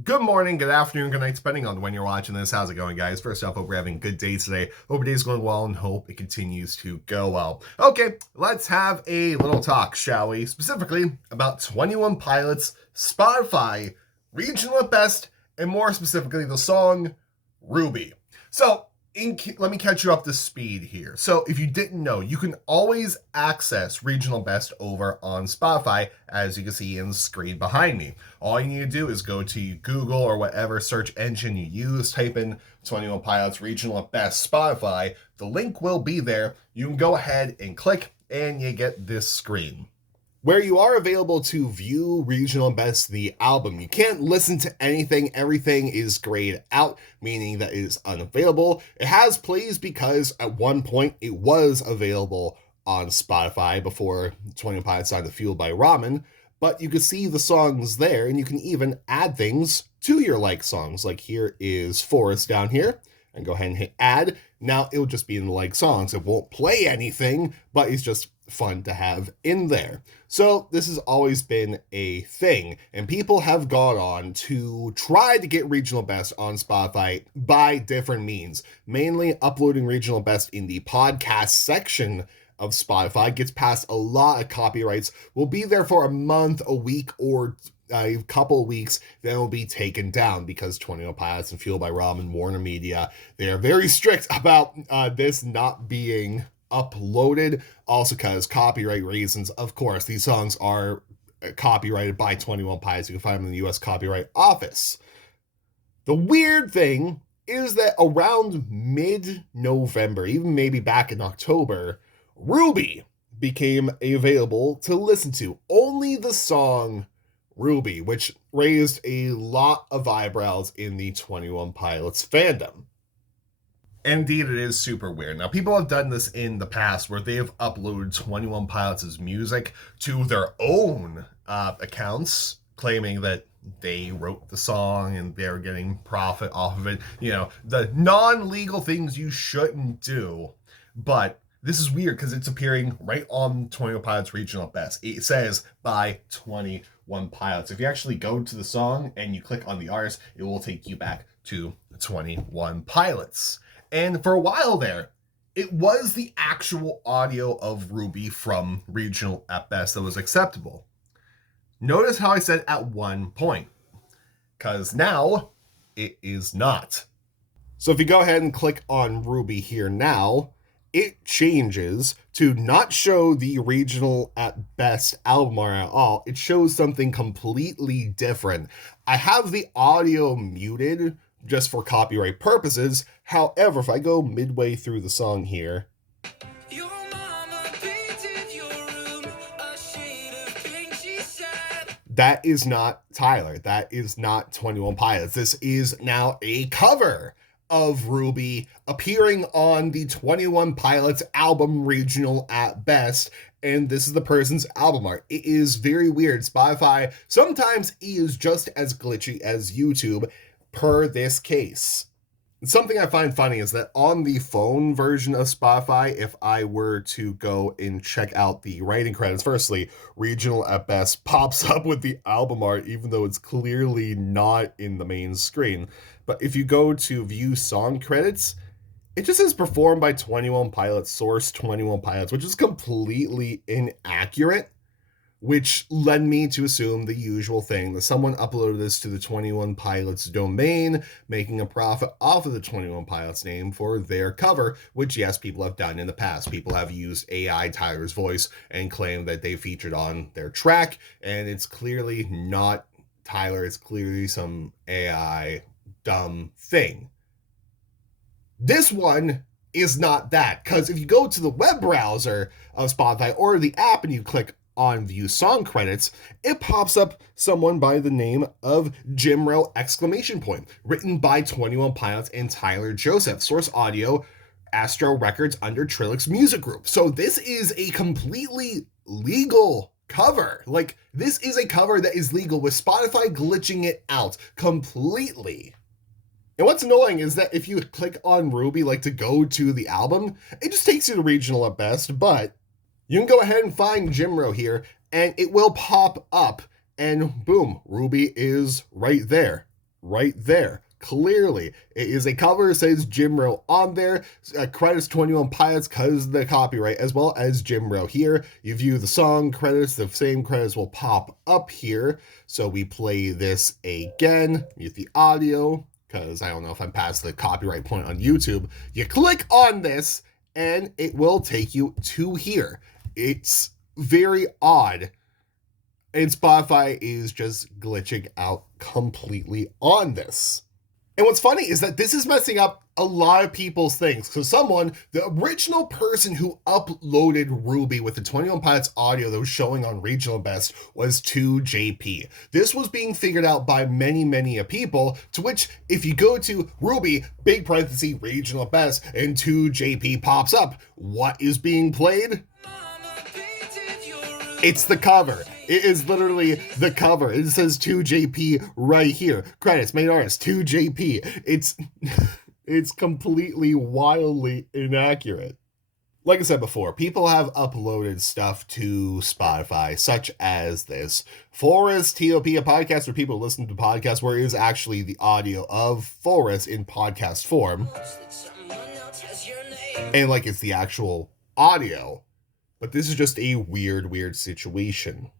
Good morning, good afternoon, good night, depending on when you're watching this. How's it going, guys? First off, hope you're having a good day today. Hope your day's going well and hope it continues to go well. Okay, let's have a little talk, shall we? Specifically about 21 Pilots, Spotify, Regional at Best, and more specifically, the song Ruby. So, let me catch you up to speed here. So, if you didn't know, you can always access Regional Best over on Spotify, as you can see in the screen behind me. All you need to do is go to Google or whatever search engine you use, type in 21 Pilots Regional at Best Spotify. The link will be there. You can go ahead and click, and you get this screen where you are available to view Regional Best the album. You can't listen to anything. Everything is grayed out, meaning that it is unavailable. It has plays because at one point it was available on Spotify before 20 Pilots signed the Fueled by Ramen, but you can see the songs there, and you can even add things to your like songs. Like here is Forest down here, and go ahead and hit add. Now it'll just be in the like songs. It won't play anything, but it's just fun to have in there. So this has always been a thing, and people have gone on to try to get Regional Best on Spotify by different means, mainly uploading Regional Best in the podcast section of Spotify. Gets past a lot of copyrights, will be there for a month, a week, or a couple of weeks, then it will be taken down because 21 Pilots and Fueled by Ramen, Warner Media, they are very strict about this not being uploaded. Also because copyright reasons, of course, these songs are copyrighted by 21 Pilots. You can find them in the US Copyright Office. The weird thing is that around mid-November, even maybe back in October, Ruby became available to listen to. Only the song Ruby, which raised a lot of eyebrows in the 21 Pilots fandom. Indeed, it is super weird. Now, people have done this in the past where they have uploaded 21 Pilots' music to their own accounts, claiming that they wrote the song and they're getting profit off of it. You know, the non-legal things you shouldn't do. But this is weird because it's appearing right on 21 Pilots Regional Best. It says by 21 Pilots. If you actually go to the song and you click on the artist, it will take you back to 21 Pilots. And for a while there, it was the actual audio of Ruby from Regional at Best that was acceptable. Notice how I said at one point, because now it is not. So if you go ahead and click on Ruby here now, it changes to not show the Regional at Best album art at all. It shows something completely different. I have the audio muted just for copyright purposes. However, if I go midway through the song here, that is not Tyler. That is not 21 Pilots. This is now a cover of Ruby appearing on the 21 Pilots album Regional at Best, and this is the person's album art. It is very weird. Spotify sometimes is just as glitchy as YouTube per this case. Something I find funny is that on the phone version of Spotify, if I were to go and check out the writing credits, firstly, Regional at Best pops up with the album art, even though it's clearly not in the main screen. But if you go to view song credits, it just says performed by 21 Pilots, source 21 Pilots, which is completely inaccurate, which led me to assume the usual thing, that someone uploaded this to the 21 Pilots domain, making a profit off of the 21 Pilots name for their cover, which, yes, people have done in the past. People have used AI Tyler's voice and claimed that they featured on their track, and it's clearly not Tyler. It's clearly some AI dumb thing. This one is not that, because if you go to the web browser of Spotify or the app and you click on view song credits, it pops up someone by the name of Jimro exclamation point, written by 21 Pilots and Tyler Joseph. Source audio, Astro Records under Trilix Music Group. So this is a completely legal cover. Like, this is a cover that is legal with Spotify glitching it out completely. And what's annoying is that if you click on Ruby, like to go to the album, it just takes you to Regional at Best, but you can go ahead and find Jimro here, and it will pop up, and boom, Ruby is right there. right there. Clearly, it is a cover. It says Jim Rowe on there. Credits 21 Pilots because of the copyright, as well as Jim Rowe here. You view the song credits, the same credits will pop up here. So we play this again, mute the audio, because I don't know if I'm past the copyright point on YouTube. You click on this, and it will take you to here. It's very odd. And Spotify is just glitching out completely on this. And what's funny is that this is messing up a lot of people's things. So the original person who uploaded Ruby with the 21 Pilots audio that was showing on Regional Best was 2JP. This was being figured out by many people, to which if you go to Ruby, big parenthesis, Regional Best, and 2JP pops up. What is being played? It's the cover. It is literally the cover. It says 2JP right here. Credits, main artist, 2JP. It's completely wildly inaccurate. Like I said before, people have uploaded stuff to Spotify, such as this Forest TOP, a podcast where people listen to podcasts, where it is actually the audio of Forest in podcast form. And like it's the actual audio. But this is just a weird situation.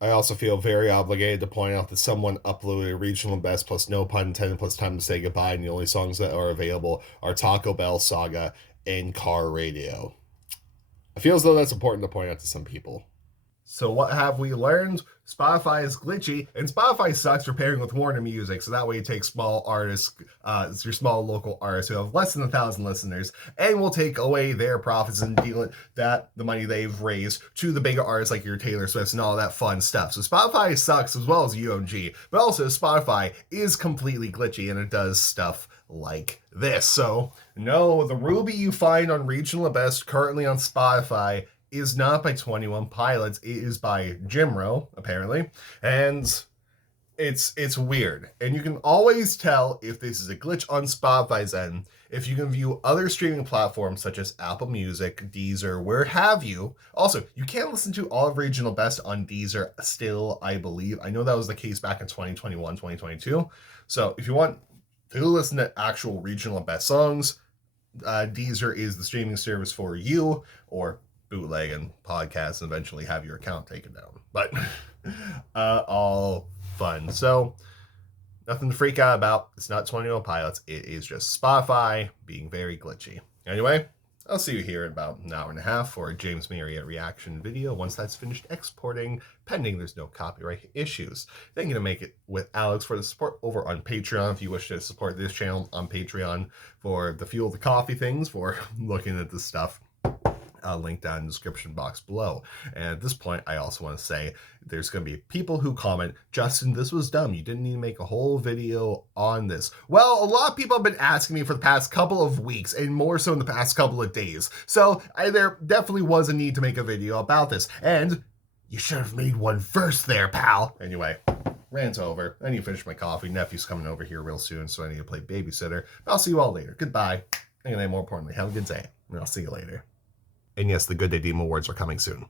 I also feel very obligated to point out that someone uploaded Regional Best plus no pun intended plus Time to Say Goodbye, and the only songs that are available are Taco Bell Saga and Car Radio. I feel as though that's important to point out to some people. So what have we learned? Spotify is glitchy, and Spotify sucks for pairing with Warner Music, so that way you take small artists, your small local artists who have less than 1,000 listeners, and will take away their profits and deal the money they've raised to the bigger artists like your Taylor Swifts and all that fun stuff. So Spotify sucks as well as UMG, but also Spotify is completely glitchy, and it does stuff like this. So no, the Ruby you find on Regional Best currently on Spotify is not by 21 Pilots. It is by Jim Rowe, apparently. And it's weird. And you can always tell if this is a glitch on Spotify's end if you can view other streaming platforms such as Apple Music, Deezer, where have you. Also, you can't listen to all of Regional Best on Deezer still, I believe. I know that was the case back in 2021, 2022. So if you want to listen to actual Regional Best songs, Deezer is the streaming service for you, or bootleg and podcast and eventually have your account taken down. But all fun. So nothing to freak out about. It's not 21 Pilots. It is just Spotify being very glitchy. Anyway, I'll see you here in about an hour and a half for a James Marriott reaction video once that's finished exporting, pending there's no copyright issues. Thank you to Make It with Alex for the support over on Patreon. If you wish to support this channel on Patreon for the Fuel the Coffee things, for looking at this stuff, link down in the description box below. And at this point, I also want to say there's going to be people who comment, Justin, this was dumb. You didn't need to make a whole video on this. Well, a lot of people have been asking me for the past couple of weeks, and more so in the past couple of days. So there definitely was a need to make a video about this. And you should have made one first there, pal. Anyway, rant over. I need to finish my coffee. Nephew's coming over here real soon, so I need to play babysitter. I'll see you all later. Goodbye. And more importantly, have a good day. And I'll see you later. And yes, the Good Day Demon Awards are coming soon.